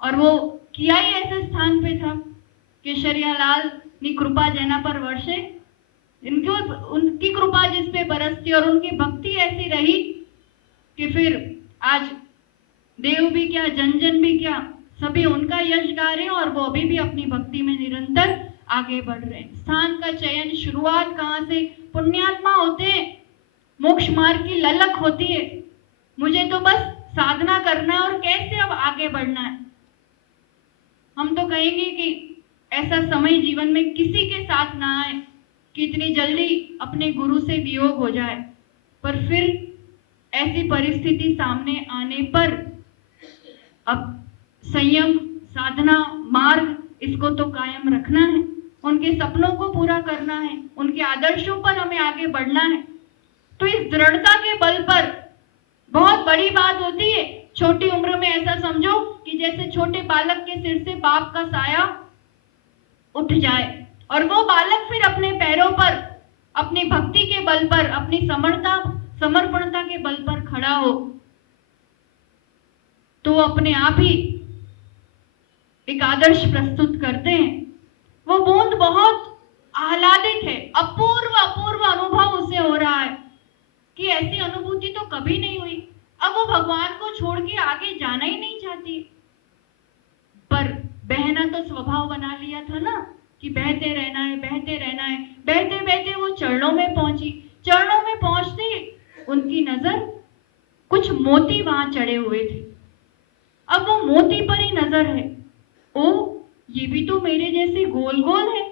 और वो किया ही ऐसे स्थान पे था। केशरिया लाल ની कृपा जेना पर वर्षे, उनकी कृपा जिस पे बरसती और उनकी भक्ति ऐसी रही कि फिर आज देव भी क्या, जन भी क्या, सभी उनका यश गा रहे हैं और वो अभी भी अपनी भक्ति में निरंतर आगे बढ़ रहे हैं। स्थान का चयन, शुरुआत कहाँ से? पुण्यात्मा होते हैं, मोक्ष मार्ग की ललक होती है, मुझे तो बस साधना करना है और कैसे अब आगे बढ़ना है। हम तो कहेंगे कि ऐसा समय जीवन में किसी के साथ ना आए कि इतनी जल्दी अपने गुरु से वियोग हो जाए, पर फिर ऐसी परिस्थिति सामने आने पर अब संयम, साधना, मार्ग, इसको तो कायम रखना है, उनके सपनों को पूरा करना है, उनके आदर्शों पर हमें आगे बढ़ना है। तो इस दृढ़ता के बल पर बहुत बड़ी बात होती है। छोटी उम्र में ऐसा समझो कि जैसे छोटे बालक के सिर से बाप का साया उठ जाए और वो बालक फिर अपने पैरों पर, अपनी भक्ति के बल पर, अपनी समर्पणता के बल पर खड़ा हो, तो अपने आप ही एक आदर्श प्रस्तुत करते हैं। वो बूंद बहुत आह्लादित है, अपूर्व अनुभव उसे हो रहा है कि ऐसी अनुभूति तो कभी नहीं हुई। अब वो भगवान को छोड़ के आगे जाना ही नहीं चाहती, पर बहना तो स्वभाव बना लिया था ना कि बहते रहना है, बहते रहना है। बहते बहते वो चरणों में पहुंची। चरणों में पहुंचते उनकी नजर कुछ मोती वहां चढ़े हुए थे। अब वो मोती पर ही नजर है। ओ, ये भी तो मेरे जैसे गोल गोल है,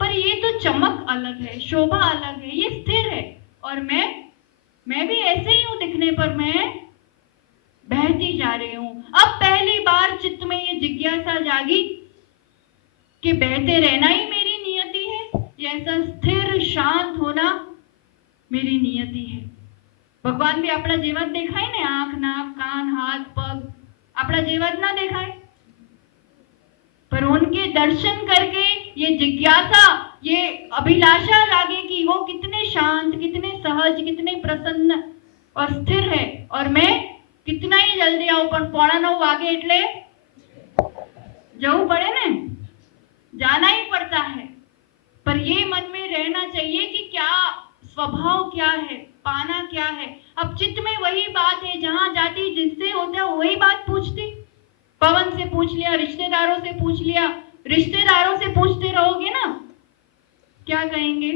पर ये तो चमक अलग है, शोभा अलग है, ये स्थिर है, और मैं भी ऐसे ही हूं दिखने पर, मैं बहती जा रही हूं। अब पहली बार चित्त में ये जिज्ञासा जागी कि बहते रहना ही मेरी नियति है, ऐसा स्थिर शांत होना मेरी नियति है। भगवान भी अपना जीवन देखाय ने, आंख, नाक, कान, हाथ, पग अपना जीवन ना देखाय, पर उनके दर्शन करके ये जिज्ञासा, ये अभिलाषा लागे कि वो कितने शांत, कितने सहज, कितने प्रसन्न और स्थिर है, और मैं कितना ही जल्दी आऊं, पण 8:45 वागे એટલે जવું પડે ने, जाना ही पड़ता है। पर ये मन में रहना चाहिए कि क्या स्वभाव, क्या है, पाना क्या है। अब चित्त में वही बात है, जहां जाती जिससे होता वही बात पूछती। पवन से पूछ लिया, रिश्तेदारों से पूछ लिया, रिश्तेदारों से पूछते रहोगे ना, क्या कहेंगे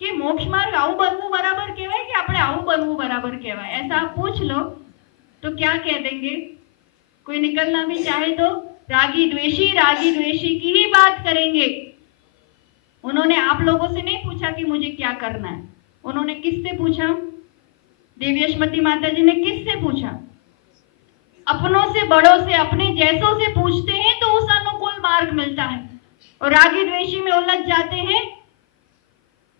कि मोक्ष मार्ग आવું बनવું बराबर कहवाय कि આપણે આવું बनવું बराबर कहवाय। ऐसा आप पूछ लो तो क्या कह देंगे? कोई निकलना भी चाहे तो रागी द्वेषी की ही बात करेंगे। उन्होंने आप लोगों से नहीं पूछा कि मुझे क्या करना है, उन्होंने किससे पूछा? देवी यशमती माता जी ने किससे पूछा? अपनों से, बड़ों से, अपने जैसों से पूछते हैं तो उस अनुकूल मार्ग मिलता है, और रागी द्वेषी में उलझ जाते हैं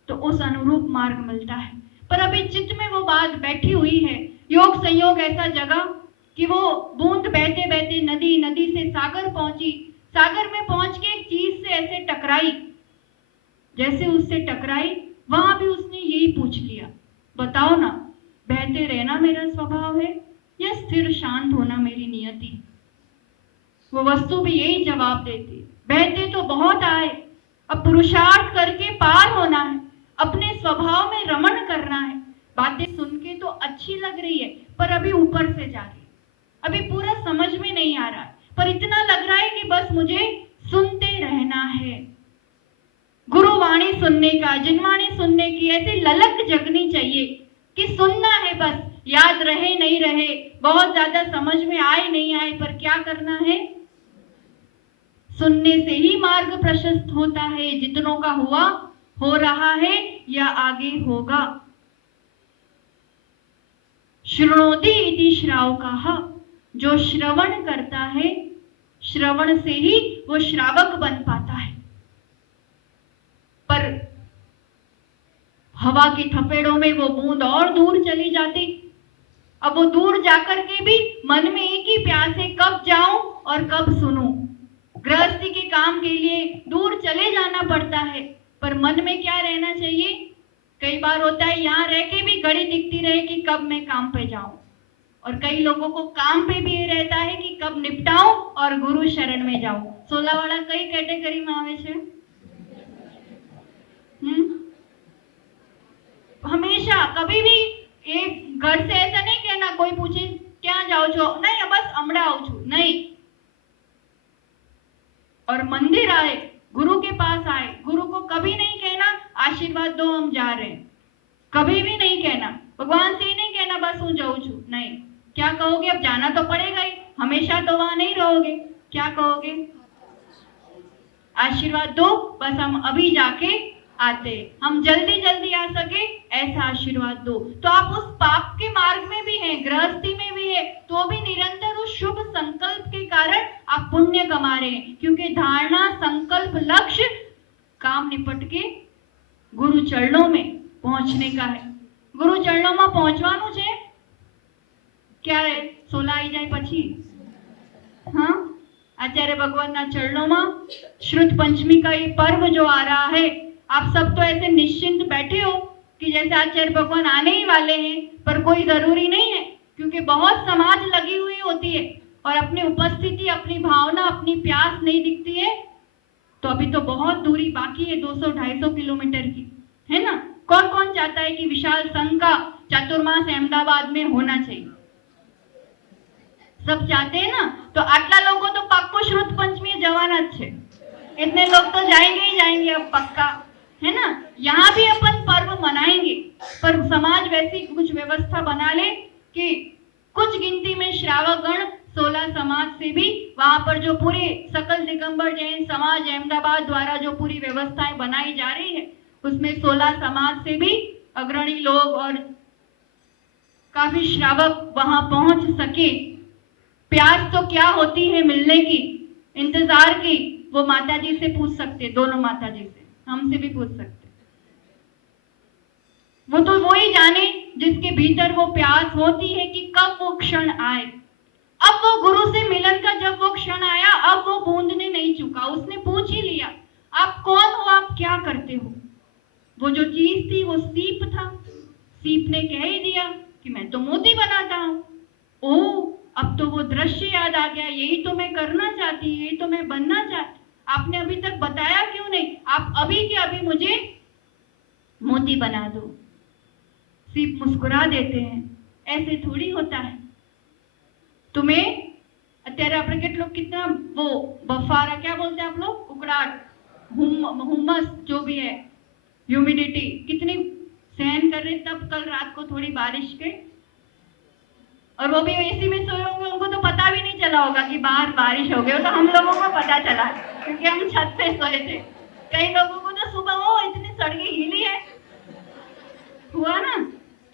तो उस अनुरूप मार्ग मिलता है। पर अभी चित्त में वो बात बैठी हुई है, योग संयोग ऐसा जगह कि वो बूंद बहते बहते नदी, नदी से सागर पहुंची, सागर में पहुंच के एक चीज से ऐसे टकराई, जैसे उससे टकराई वहां भी उसने यही पूछ लिया, बताओ ना, बहते रहना मेरा स्वभाव है या स्थिर शांत होना मेरी नियति? वो वस्तु भी यही जवाब देती, बहते तो बहुत आए, अब पुरुषार्थ करके पार होना है, अपने स्वभाव में रमण करना है। बातें सुन के तो अच्छी लग रही है पर अभी ऊपर से जा रही है, अभी पूरा समझ में नहीं आ रहा है, पर इतना लग रहा है कि बस मुझे सुनते रहना है। गुरुवाणी सुनने का, जिनवाणी सुनने की ऐसी ललक जगनी चाहिए कि सुनना है बस, याद रहे नहीं रहे, बहुत ज्यादा समझ में आए नहीं आए, पर क्या करना है? सुनने से ही मार्ग प्रशस्त होता है। जितनों का हुआ, हो रहा है या आगे होगा। श्रृणोति इति श्रावकाः, जो श्रवण करता है, श्रवण से ही वो श्रावक बन पाता है। पर हवा की थपेड़ों में वो बूंद और दूर चली जाती। अब वो दूर जाकर के भी मन में एक ही प्यास है, कब जाऊं और कब सुनूं। गृहस्थी के काम के लिए दूर चले जाना पड़ता है, पर मन में क्या रहना चाहिए? कई बार होता है यहाँ रह के भी घड़ी दिखती रहे कि कब मैं काम पे जाऊं, और कई लोगों को काम पे भी ये रहता है कि कब निपटाऊं और गुरु शरण में जाऊं। 16 वाला कई कैटेगरी में आवे छे? हमेशा कभी भी एक घर से ऐसा नहीं कहना, कोई पूछे क्या जाओ छो, नहीं बस अमड़ा आऊं छू, नहीं। और मंदिर आए, गुरु के पास आए, गुरु को कभी नहीं कहना आशीर्वाद दो हम जा रहे हैं, कभी भी नहीं कहना। भगवान से ही नहीं कहना बस हूं जाऊं छू, नहीं। क्या कहोगे? अब जाना तो पड़ेगा ही, हमेशा तो वहां नहीं रहोगे। क्या कहोगे? आशीर्वाद दो, बस हम अभी जाके आते, हम जल्दी जल्दी आ सके, ऐसा आशीर्वाद दो। तो आप उस पाप के मार्ग में भी हैं, गृहस्थी में भी है, तो भी निरंतर उस शुभ संकल्प के कारण आप पुण्य कमा रहे हैं, क्योंकि धारणा, संकल्प, लक्ष्य काम निपट के गुरु चरणों में पहुंचने का है। गुरु चरणों में पहुंचवानुं छे, क्यारे? 16 आई जाए पछी, हाँ, आचार्य भगवान ना चरणों में श्रुत पंचमी का ये पर्व जो आ रहा है, आप सब तो ऐसे निश्चिंत बैठे हो कि जैसे आचार्य भगवान आने ही वाले हैं, पर कोई जरूरी नहीं है, क्योंकि बहुत समाज लगी हुई होती है और अपनी उपस्थिति, अपनी भावना, अपनी प्यास नहीं दिखती है। तो अभी तो बहुत दूरी बाकी है, 200-250 किलोमीटर की, है ना? कौन कौन चाहता है कि विशाल संघ का चातुर्मास अहमदाबाद में होना चाहिए? सब चाहते हैं ना? तो आटला लोगों तो पाक्को श्रुत पंचमी जवाना छे, इतने लोग तो जाएंगे ही जाएंगे अब पक्का, है ना? यहाँ भी अपन पर्व मनाएंगे, पर समाज वैसी कुछ व्यवस्था बना ले कि कुछ गिनती में श्रावक गण 16 समाज से भी वहां पर जो पूरी सकल दिगंबर जैन समाज अहमदाबाद द्वारा जो पूरी व्यवस्थाएं बनाई जा रही है, उसमें 16 समाज से भी अग्रणी लोग और काफी श्रावक वहां पहुंच सके। प्यास तो क्या होती है मिलने की, इंतजार की, वो माता जी से पूछ सकते, दोनों माता जी से, हमसे भी पूछ सकते। वो तो वो ही जाने जिसके भीतर वो प्यास होती है कि कब वो क्षण आए। अब वो गुरु से मिलन का जब वो क्षण आया, अब वो बूंदने नहीं चुका, उसने पूछ ही लिया, आप कौन हो, आप क्या करते हो? वो जो चीज थी वो सीप था, सीप ने कह ही दिया कि मैं तो मोती बनाता हूँ। ओह, अब तो वो दृश्य याद आ गया, यही तो मैं करना चाहती, यही तो मैं बनना चाहती। आपने अभी तक बताया क्यों नहीं? आप अभी के अभी मुझे मोती बना दो। सीप मुस्कुरा देते हैं, ऐसे थोड़ी होता है। तुम्हें અત્યારે આપણે કેટલો कितना वो बफारा क्या बोलते हैं आप लोग, उकड़ाट, हुमस जो भी है, ह्यूमिडिटी कितनी सहन कर रहे, तब कल रात को थोड़ी बारिश के और वो भी एसी में सोए होंगे, उनको तो पता भी नहीं चला होगा कि बाहर बारिश हो गई। तो हम लोगों को पता चला क्योंकि हम छत पे सोए थे। कई लोगों को तो सुबह वो इतनी सड़कें गीली है, हुआ ना,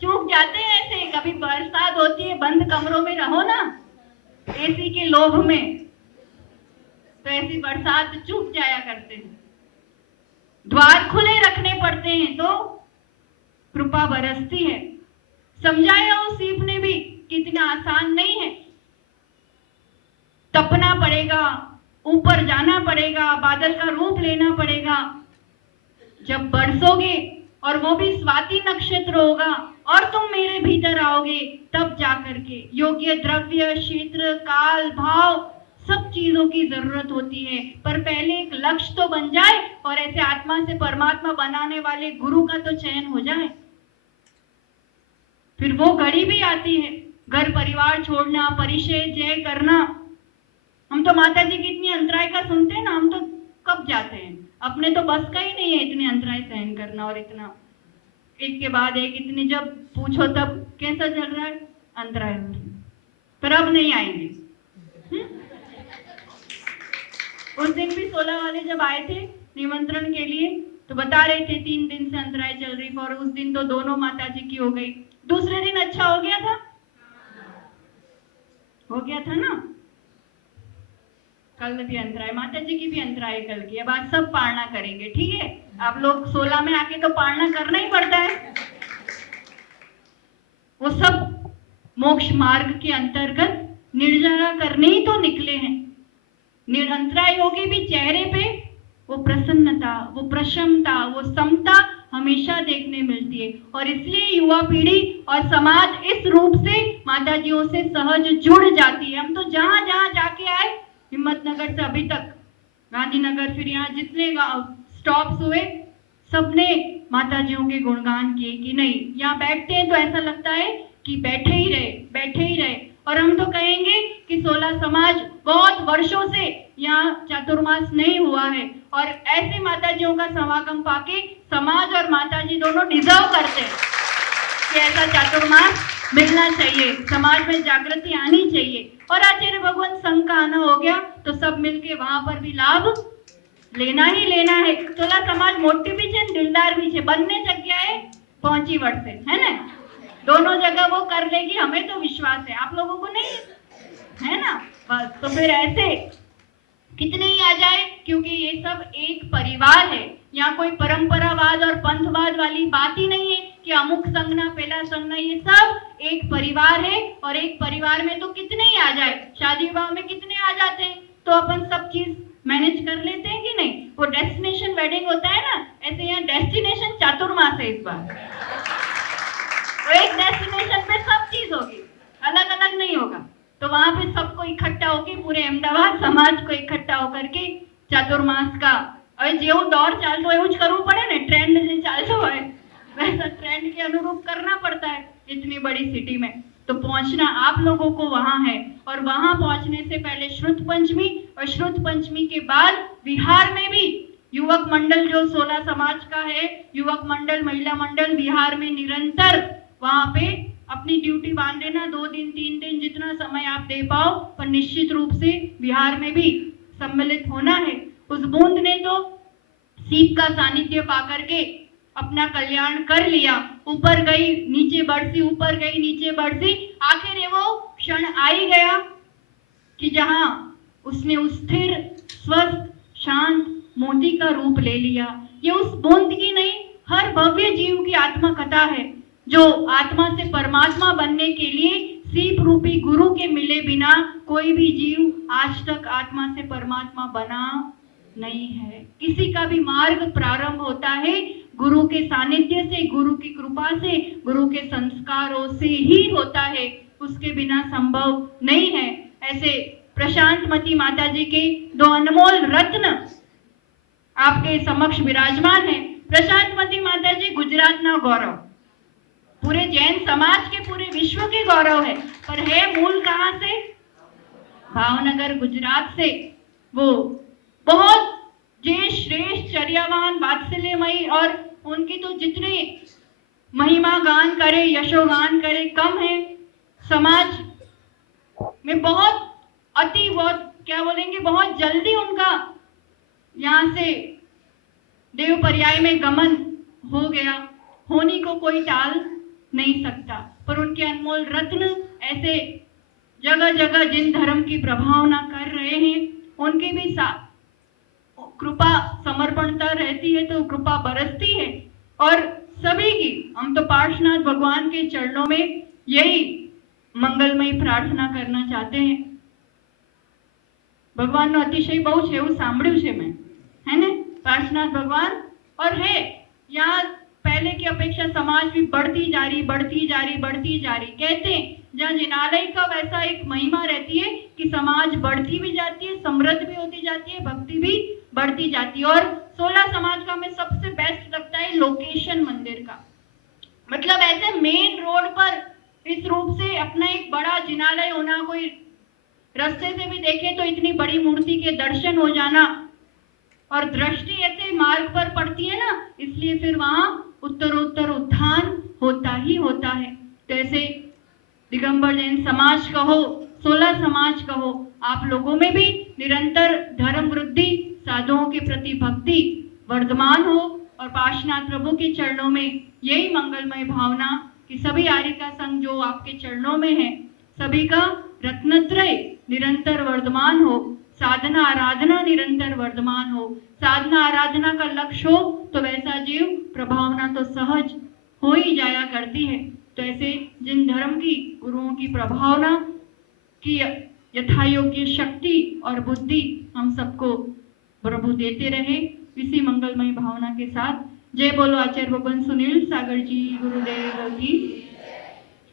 चूक जाते हैं ऐसे। कभी बरसात होती है, बंद कमरों में रहो ना एसी के लोभ में, तो ऐसी बरसात चूक जाया करते हैं। द्वार खुले रखने पड़ते हैं तो कृपा बरसती है। समझाया उस सीप ने भी कितना आसान नहीं है, तपना पड़ेगा, ऊपर जाना पड़ेगा, बादल का रूप लेना पड़ेगा। जब बरसोगे और वो भी स्वाति नक्षत्र होगा और तुम मेरे भीतर आओगे, तब जाकर के योग्य द्रव्य, क्षेत्र, काल, भाव, सब चीजों की जरूरत होती है। पर पहले एक लक्ष्य तो बन जाए और ऐसे आत्मा से परमात्मा बनाने वाले गुरु का तो चयन हो जाए। फिर वो घड़ी भी आती है, घर परिवार छोड़ना, परिचय जय करना। हम तो माता जी की इतनी अंतराय का सुनते हैं ना, हम तो कब जाते हैं। अपने तो बस का ही नहीं है इतने अंतराय सहन करना, और इतना एक के बाद एक इतने, जब पूछो तब कैसा चल रहा है अंतराय। पर अब नहीं आएंगे। उस दिन भी 16 वाले जब आए थे निमंत्रण के लिए तो बता रहे थे 3 दिन से अंतराय चल रही, और उस दिन तो दोनों माता जी की हो गई। दूसरे दिन अच्छा हो गया था, हो गया था ना। कल भी अंतराय, माता जी की भी अंतराय कल की। अब आज सब पालना करेंगे, ठीक है। आप लोग 16 में आके तो पालना करना ही पड़ता है। वो सब मोक्ष मार्ग के अंतर्गत निर्जरा करने ही तो निकले हैं। निरंतराय योगी भी चेहरे पे वो प्रसन्नता, वो प्रशमता, वो समता हमेशा देखने मिलती है। और इसलिए युवा पीढ़ी और समाज इस रूप से माताजियों से सहज जुड़ जाती है। हम तो जहां जहां जाके आए, हिम्मतनगर से अभी तक गांधीनगर, फिर यहाँ जितने स्टॉप्स हुए, सबने माताजियों के गुणगान किए कि नहीं, यहाँ बैठते हैं तो ऐसा लगता है कि बैठे ही रहे, बैठे ही रहे। और हम तो कहेंगे कि 16 समाज बहुत वर्षों से यहाँ चातुर्मास नहीं हुआ है, और ऐसे माताजियों का समागम पाके समाज और माताजी दोनों डिजर्व करते हैं कि ऐसा चातुर्मास मिलना चाहिए, समाज में जागृति आनी चाहिए। और आचार्य भगवान संघ का आना हो गया तो सब मिलके वहां पर भी लाभ लेना ही लेना है। 16 समाज मोटी भी है, दिलदार भी है, बनने जगह पहुंची वर्ष है ना, दोनों जगह वो कर लेगी, हमें तो विश्वास है, आप लोगों को नहीं है ना। बस तो फिर ऐसे कितने ही आ जाए, क्योंकि ये सब एक परिवार है। यहाँ कोई परंपरावाद और पंथवाद वाली बात ही नहीं है कि अमुक संघ ना पहला संघ ना, ये सब एक परिवार है। और एक परिवार में तो कितने ही आ जाए, शादी विवाह में कितने आ जाते हैं, तो अपन सब चीज मैनेज कर लेते हैं कि नहीं। वो डेस्टिनेशन वेडिंग होता है ना, ऐसे यहाँ डेस्टिनेशन चातुर्मास है इस बार। तो एक डेस्टिनेशन पे सब चीज होगी, अलग अलग नहीं होगा। तो वहां पे सबको इकट्ठा होके, पूरे अहमदाबाद समाज को इकट्ठा होकर के चातुर्मास का, और जो दौर चालतो है उच करવું પડે ને, ट्रेंड जो चालतो है वैसा ट्रेंड के अनुरूप करना पड़ता है इतनी बड़ी सिटी में। तो पहुंचना आप लोगों को वहां है, और वहां पहुंचने से पहले श्रुत पंचमी, और श्रुत पंचमी के बाद बिहार में भी युवक मंडल जो 16 समाज का है, युवक मंडल, महिला मंडल बिहार में निरंतर वहां पे अपनी ड्यूटी बांध लेना, 2 दिन 3 दिन जितना समय आप दे पाओ, पर निश्चित रूप से बिहार में भी सम्मिलित होना है। उस बूंद ने तो सीप का सानिध्य पा करके अपना कल्याण कर लिया, ऊपर गई नीचे बढ़ती, ऊपर गई नीचे बढ़ती, आखिर ये वो क्षण आ ही गया कि जहां उसने उस स्थिर, स्वस्थ, शांत मोती का रूप ले लिया। ये उस बूंद की नहीं, हर भव्य जीव की आत्मा कथा है, जो आत्मा से परमात्मा बनने के लिए सीप रूपी गुरु के मिले बिना कोई भी जीव आज तक आत्मा से परमात्मा बना नहीं है। किसी का भी मार्ग प्रारंभ होता है गुरु के सानिध्य से, गुरु की कृपा से, गुरु के संस्कारों से ही होता है, उसके बिना संभव नहीं है। ऐसे प्रशांतमती माता जी के 2 अनमोल रत्न आपके समक्ष विराजमान है। प्रशांतमती माता जी गुजरात ना गौरव, पूरे जैन समाज के, पूरे विश्व के गौरव है, पर है मूल कहां से? भावनगर गुजरात से। वो बहुत जे श्रेष्ठ, चर्यावान, वात्सल्यमयी, और उनकी तो जितने महिमा गान करे, यशोगान करे कम है। समाज में बहुत क्या बोलेंगे, बहुत जल्दी उनका यहाँ से देव पर्याय में गमन हो गया, होने को कोई टाल नहीं सकता। पर उनके अनमोल रत्न ऐसे जगह जगह जिन धर्म की प्रभावना कर रहे हैं, उनकी भी कृपा समर्पणता रहती है तो कृपा बरसती है। और सभी की हम तो पार्श्वनाथ भगवान के चरणों में यही मंगलमयी प्रार्थना करना चाहते हैं। भगवान नो अतिशय बहु छे એવું સાંભળ્યું છે મેં, है ना, पार्श्वनाथ भगवान। और है यहाँ पहले की अपेक्षा समाज भी बढ़ती जा रही कहते हैं जहाँ जिनालय का वैसा एक महिमा रहती है कि समाज बढ़ती भी जाती है, समृद्ध भी होती जाती है, भक्ति भी बढ़ती जाती है। और 16 समाज का हमें सबसे बेस्ट लगता है लोकेशन मंदिर का, मतलब ऐसे मेन रोड पर इस रूप से अपना एक बड़ा जिनालय होना, कोई रास्ते से भी देखे तो इतनी बड़ी मूर्ति के दर्शन हो जाना, और दृष्टि ऐसे मार्ग पर पड़ती है ना, इसलिए फिर वहां उत्तरोत्तर उत्थान होता ही होता है। तो ऐसे दिगंबर जैन समाज कहो, 16 समाज कहो, आप लोगों में भी निरंतर धर्म वृद्धि, साधुओं के प्रति भक्ति वर्धमान हो, और पार्श्वनाथ प्रभु के चरणों में यही मंगलमय भावना कि सभी आर्य का संघ जो आपके चरणों में है, सभी का रत्नत्रय निरंतर वर्धमान हो, साधना आराधना निरंतर वर्धमान हो। साधना आराधना का लक्ष्य हो तो वैसा जीव प्रभावना तो सहज हो ही जाया करती है। तो ऐसे जिन धर्म की गुरुओं की प्रभावना की यथायोग्य शक्ति और बुद्धि हम सबको प्रभु देते रहे, इसी मंगलमय भावना के साथ जय बोलो आचार्य भगवान सुनील सागर जी गुरुदेव की।